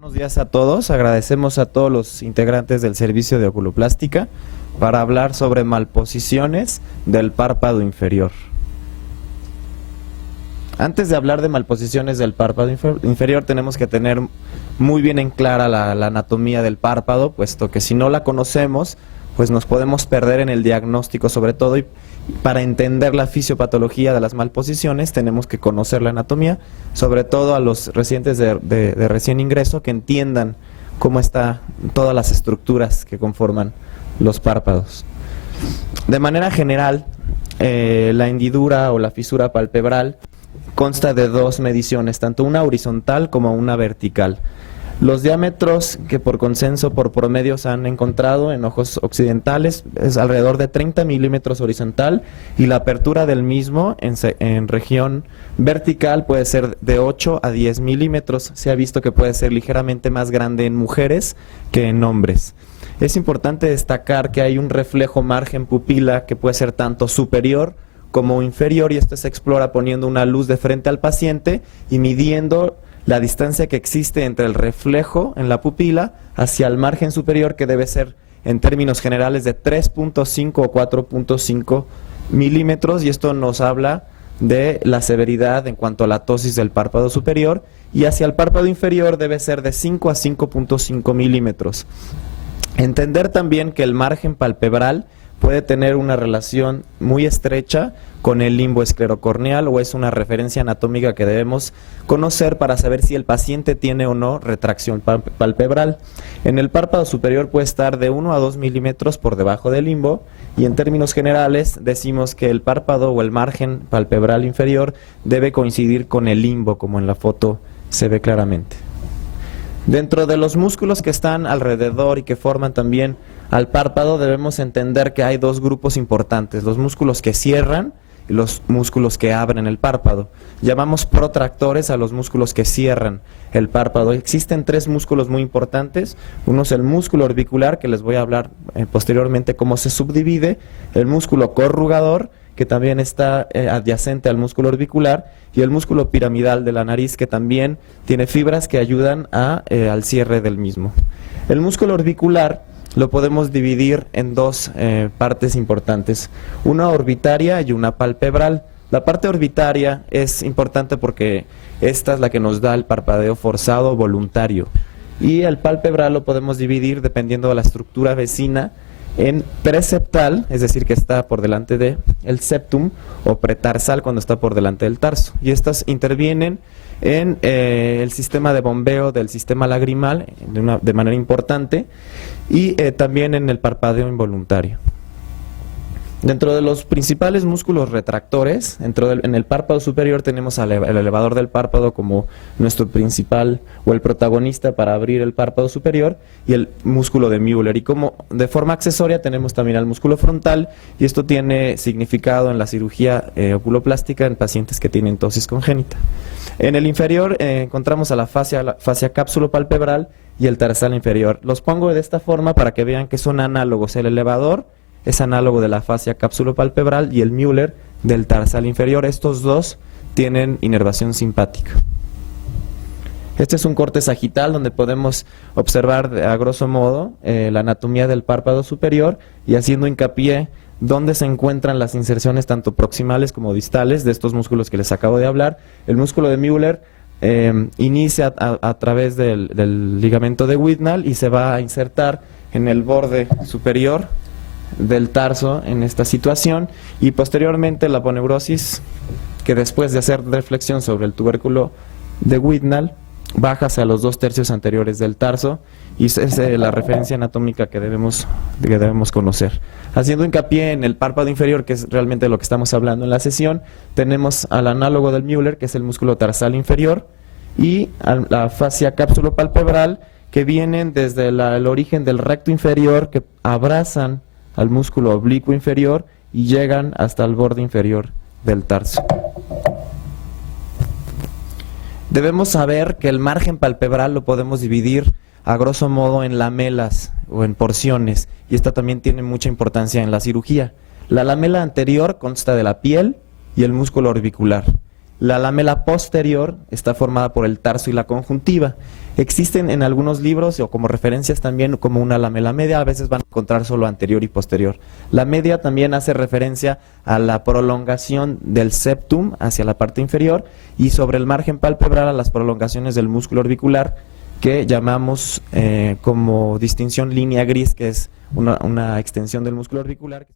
Buenos días a todos, agradecemos a todos los integrantes del servicio de oculoplástica para hablar sobre malposiciones del párpado inferior. Antes de hablar de malposiciones del párpado inferior tenemos que tener muy bien en clara la anatomía del párpado, puesto que si no la conocemos, pues nos podemos perder en el diagnóstico sobre todo, y para entender la fisiopatología de las malposiciones tenemos que conocer la anatomía, sobre todo a los residentes de recién ingreso, que entiendan cómo están todas las estructuras que conforman los párpados. De manera general, la hendidura o la fisura palpebral consta de dos mediciones, tanto una horizontal como una vertical. Los diámetros que por consenso, por promedio, se han encontrado en ojos occidentales es alrededor de 30 milímetros horizontal, y la apertura del mismo en región vertical puede ser de 8 a 10 milímetros. Se ha visto que puede ser ligeramente más grande en mujeres que en hombres. Es importante destacar que hay un reflejo margen pupila que puede ser tanto superior como inferior, y esto se explora poniendo una luz de frente al paciente y midiendo la distancia que existe entre el reflejo en la pupila hacia el margen superior, que debe ser en términos generales de 3.5 o 4.5 milímetros, y esto nos habla de la severidad en cuanto a la ptosis del párpado superior, y hacia el párpado inferior debe ser de 5 a 5.5 milímetros. Entender también que el margen palpebral puede tener una relación muy estrecha con el limbo esclerocorneal, o es una referencia anatómica que debemos conocer para saber si el paciente tiene o no retracción palpebral. En el párpado superior puede estar de 1 a 2 milímetros por debajo del limbo, y en términos generales decimos que el párpado o el margen palpebral inferior debe coincidir con el limbo, como en la foto se ve claramente. Dentro de los músculos que están alrededor y que forman también al párpado, debemos entender que hay dos grupos importantes: los músculos que cierran y los músculos que abren el párpado. Llamamos protractores a los músculos que cierran el párpado. Existen tres músculos muy importantes. Uno es el músculo orbicular, que les voy a hablar posteriormente cómo se subdivide; el músculo corrugador, que también está adyacente al músculo orbicular; y el músculo piramidal de la nariz, que también tiene fibras que ayudan al cierre del mismo. El músculo orbicular lo podemos dividir en dos partes importantes, una orbitaria y una palpebral. La parte orbitaria es importante porque esta es la que nos da el parpadeo forzado voluntario, y el palpebral lo podemos dividir, dependiendo de la estructura vecina, en preseptal, es decir, que está por delante del septum, o pretarsal, cuando está por delante del tarso, y estas intervienen en el sistema de bombeo del sistema lagrimal de manera importante, y también en el parpadeo involuntario. Dentro de los principales músculos retractores, en el párpado superior tenemos el elevador del párpado como nuestro principal o el protagonista para abrir el párpado superior, y el músculo de Müller. Y como de forma accesoria tenemos también al músculo frontal, y esto tiene significado en la cirugía oculoplástica en pacientes que tienen ptosis congénita. En el inferior encontramos a la fascia cápsulo-palpebral y el tarsal inferior. Los pongo de esta forma para que vean que son análogos. El elevador es análogo de la fascia cápsulo-palpebral y el Müller del tarsal inferior. Estos dos tienen inervación simpática. Este es un corte sagital donde podemos observar a grosso modo la anatomía del párpado superior, y haciendo hincapié dónde se encuentran las inserciones tanto proximales como distales de estos músculos que les acabo de hablar. El músculo de Müller inicia a través del ligamento de Whitnall y se va a insertar en el borde superior del tarso en esta situación, y posteriormente la aponeurosis, que después de hacer reflexión sobre el tubérculo de Whitnall baja hacia los 2/3 anteriores del tarso, y esa es la referencia anatómica que debemos conocer. Haciendo hincapié en el párpado inferior, que es realmente lo que estamos hablando en la sesión, tenemos al análogo del Müller, que es el músculo tarsal inferior, y a la fascia cápsulo-palpebral, que vienen desde el origen del recto inferior, que abrazan al músculo oblicuo inferior y llegan hasta el borde inferior del tarso. Debemos saber que el margen palpebral lo podemos dividir a grosso modo en lamelas o en porciones, y esta también tiene mucha importancia en la cirugía. La lamela anterior consta de la piel y el músculo orbicular, La lamela posterior está formada por el tarso y la conjuntiva. Existen en algunos libros o como referencias también como una lamela media, a veces van a encontrar solo anterior y posterior. La media también hace referencia a la prolongación del septum hacia la parte inferior y sobre el margen palpebral a las prolongaciones del músculo orbicular que llamamos como distinción línea gris, que es una extensión del músculo orbicular.